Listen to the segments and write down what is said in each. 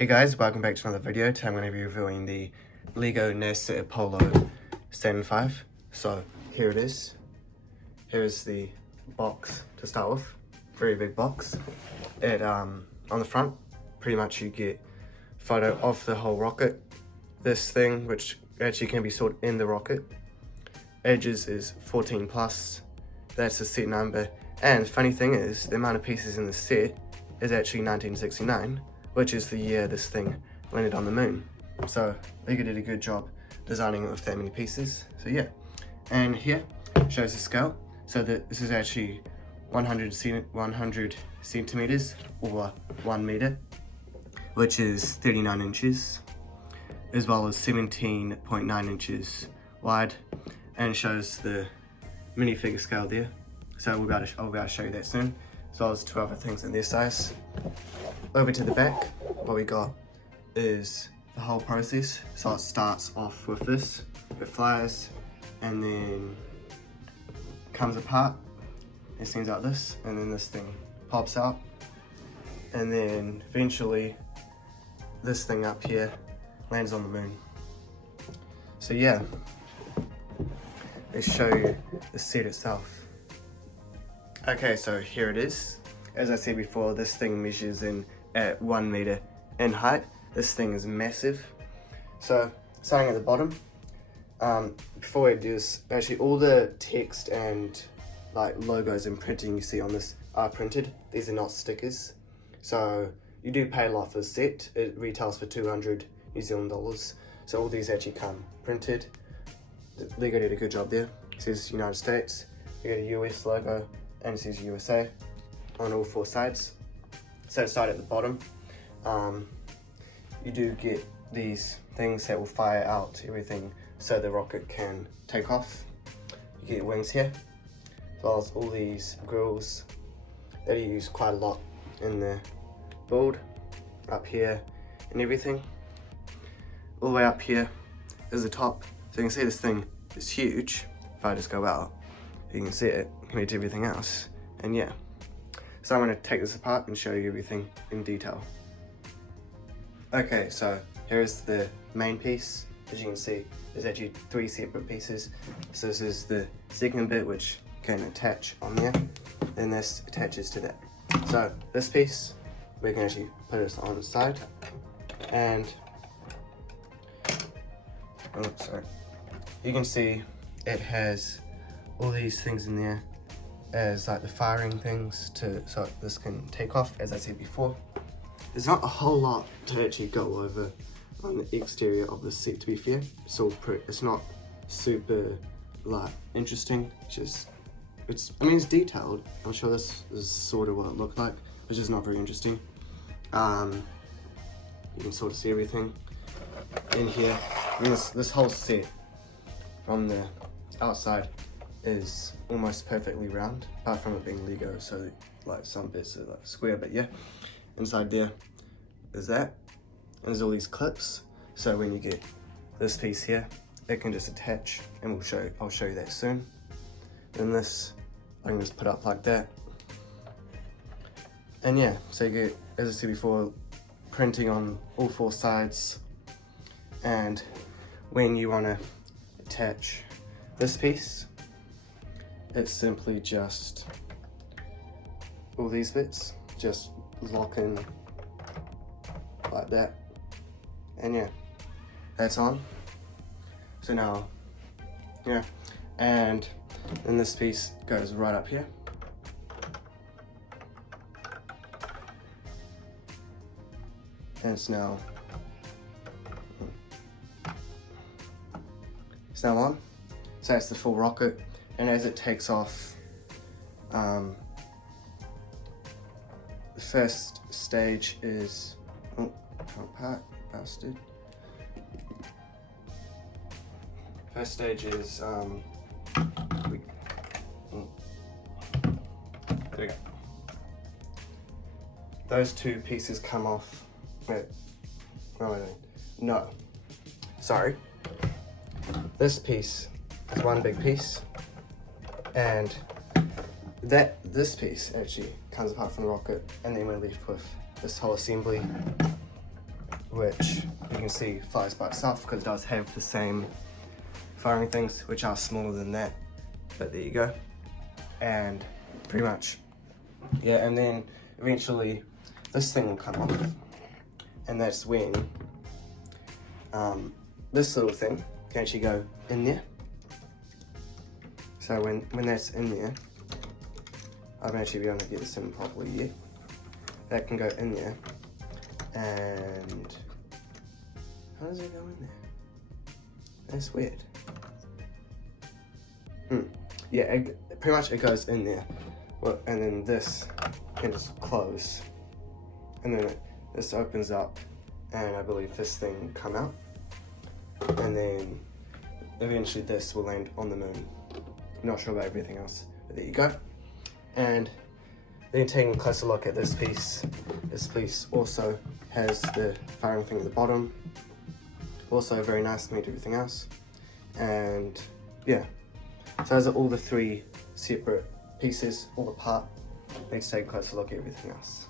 Hey guys, welcome back to another video. Today I'm going to be reviewing the LEGO NASA Apollo Saturn V. So here it is. Here's the box to start with. Very big box. It on the front, pretty much you get a photo of the whole rocket. This thing, which actually can be stored in the rocket. Ages is 14 plus. That's the set number. And funny thing is, the amount of pieces in the set is actually 1969. Which is the year this thing landed on the moon. So LEGO did a good job designing it with that many pieces. So yeah, and here shows the scale. So that this is actually 100 centimeters or 1 meter, which is 39 inches, as well as 17.9 inches wide, and shows the minifigure scale there. So I'll be able to show you that soon, as well as two other things in their size. Over to the back, what we got is the whole process. So it starts off with this, it flies, and then comes apart. It seems like this, and then this thing pops out, and then eventually this thing up here lands on the moon. So yeah, let's show you the set itself. Okay, so here it is. As I said before, this thing measures in at 1 meter in height. This thing is massive. So starting at the bottom, before I do this, actually all the text and like logos and printing you see on this are printed. These are not stickers. So you do pay a lot for the set. It retails for 200 New Zealand dollars. So all these actually come printed. LEGO did a good job there. It says United States, you get a US logo, and it says USA on all four sides. So start at the bottom. You do get these things that will fire out everything so the rocket can take off. You get wings here, as well as all these grills that you use quite a lot in the build, up here and everything. All the way up here is the top. So you can see this thing is huge. If I just go out, you can see it compared to everything else. And yeah. So I'm going to take this apart and show you everything in detail. Okay, so here's the main piece. As you can see, there's actually 3 separate pieces. So this is the second bit, which can attach on there, and this attaches to that. So this piece, we can actually put it on the side, and you can see it has all these things in there as like the firing things so this can take off. As I said before, there's not a whole lot to actually go over on the exterior of the set, to be fair. It's not super like interesting. I mean it's detailed. I'm sure this is sort of what it looked like, which is not very interesting. You can sort of see everything in here. I mean this whole set from the outside is almost perfectly round, apart from it being LEGO, so like some bits are like square, but yeah. Inside there is that, and there's all these clips, so when you get this piece here, it can just attach, and I'll show you that soon. Then this, I can just put up like that. And yeah, so you get, as I said before, printing on all 4 sides, and when you want to attach this piece, it's simply just all these bits, just lock in like that, and yeah, that's on. So now, yeah, and then this piece goes right up here. And it's now on. So that's the full rocket. And as it takes off, the first stage is, bastard. First stage is, there we go. Those 2 pieces come off. Wait, no, sorry. This piece is one big piece, and this piece actually comes apart from the rocket, and then we're left with this whole assembly which you can see flies by itself because it does have the same firing things, which are smaller than that, but there you go. And pretty much, yeah, and then eventually this thing will come off, and that's when this little thing can actually go in there. So when that's in there, I haven't actually been able to get this in properly yet. That can go in there, and how does it go in there? That's weird. Yeah, pretty much it goes in there. Well, and then this can just close, and then this opens up, and I believe this thing will come out, and then eventually this will land on the moon. I'm not sure about everything else, but there you go. And then taking a closer look at this piece also has the firing thing at the bottom. Also very nice to meet everything else. And yeah, so those are all the three separate pieces, all apart. Let's take a closer look at everything else.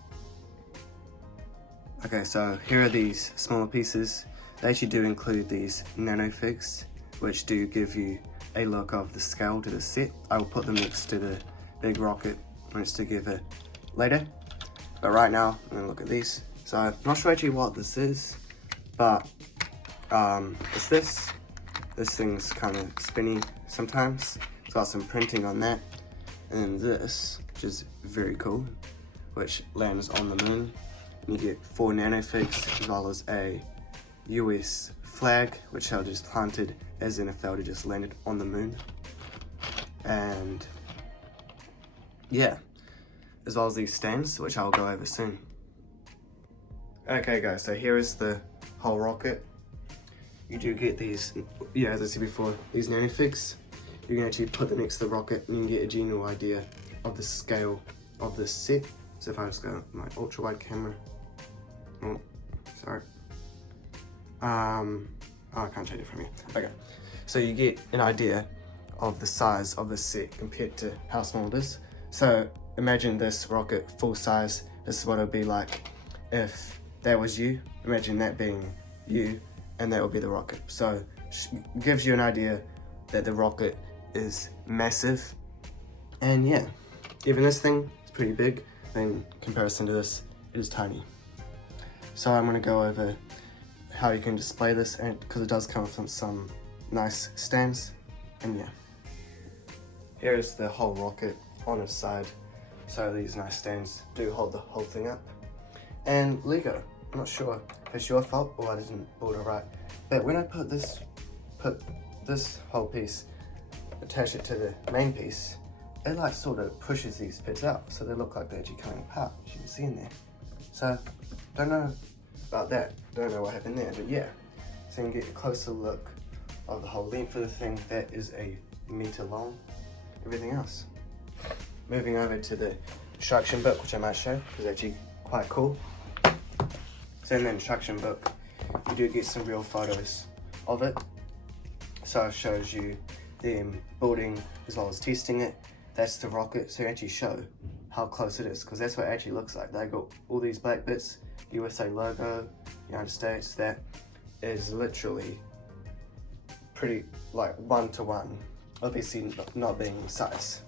Okay, so here are these smaller pieces. They actually do include these Nanofix, which do give you a look of the scale to the set. I will put them next to the big rocket when it's together later. But right now, I'm gonna look at these. So I'm not sure actually what this is, but it's this. This thing's kind of spinny sometimes. It's got some printing on that. And this, which is very cool, which lands on the moon. And you get 4 Nanofix as well as a US flag, which I just planted as in if they would have just landed on the moon. And yeah, as well as these stands, which I'll go over soon. Okay guys, so here is the whole rocket. You do get these, yeah, as I said before, these Nanofix. You can actually put them next to the rocket and you can get a general idea of the scale of this set. So if I just go with my ultra wide camera, oh, sorry. Oh, I can't change it from here. Okay, so you get an idea of the size of this set compared to how small it is. So imagine this rocket full size. This is what it would be like if that was you. Imagine that being you, and that would be the rocket. So it gives you an idea that the rocket is massive. And yeah, even this thing is pretty big in comparison to this, it is tiny. So I'm gonna go over how you can display this, and because it does come with some nice stands. And yeah, here is the whole rocket on its side. So these nice stands do hold the whole thing up. And Lego, I'm not sure if it's your fault or I didn't build it right, but when I put this whole piece, attach it to the main piece, it like sort of pushes these bits out, so they look like they're actually coming apart, as you can see in there. So, don't know about that, don't know what happened there, but yeah. So you can get a closer look of the whole length of the thing. That is a meter long, everything else. Moving over to the instruction book, which I might show, because it's actually quite cool. So in the instruction book, you do get some real photos of it. So it shows you them building as well as testing it. That's the rocket, so you actually show how close it is, because that's what it actually looks like. They got all these black bits, USA logo, United States. That is literally pretty like 1-to-1, obviously not being size.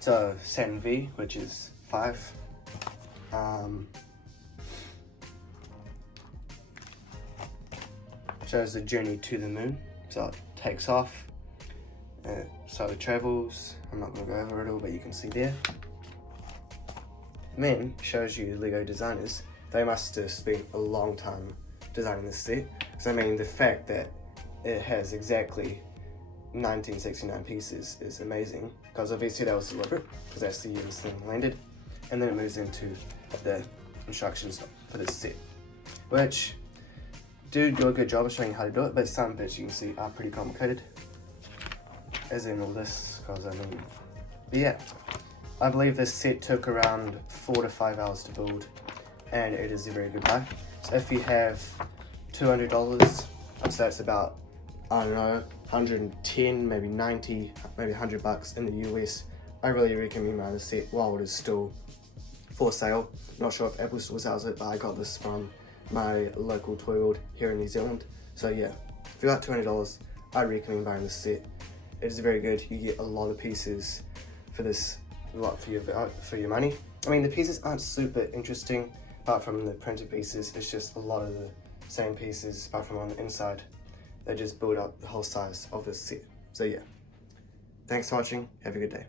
So Saturn V, which is 5. Shows the journey to the moon. So it takes off, so it travels. I'm not going to go over it all, but you can see there. Then shows you Lego designers. They must have spent a long time designing this set. So I mean, the fact that it has exactly 1969 pieces is amazing, because obviously that was deliberate, because that's the year this thing landed. And then it moves into the instructions for this set, which do a good job of showing you how to do it, but some bits you can see are pretty complicated, as in all this, because I mean, but yeah, I believe this set took around 4 to 5 hours to build, and it is a very good buy. So if you have $200, so that's about, I don't know, 110, maybe 90, maybe $100 in the US, I really recommend buying the set while it is still for sale. Not sure if Apple still sells it, but I got this from my local toy world here in New Zealand. So yeah, if you're at $20, I recommend buying this set. It is very good. You get a lot of pieces for this, a lot for your money. I mean, the pieces aren't super interesting, apart from the printed pieces. It's just a lot of the same pieces, apart from on the inside. They just build up the whole size of this set. So yeah, thanks for watching. Have a good day.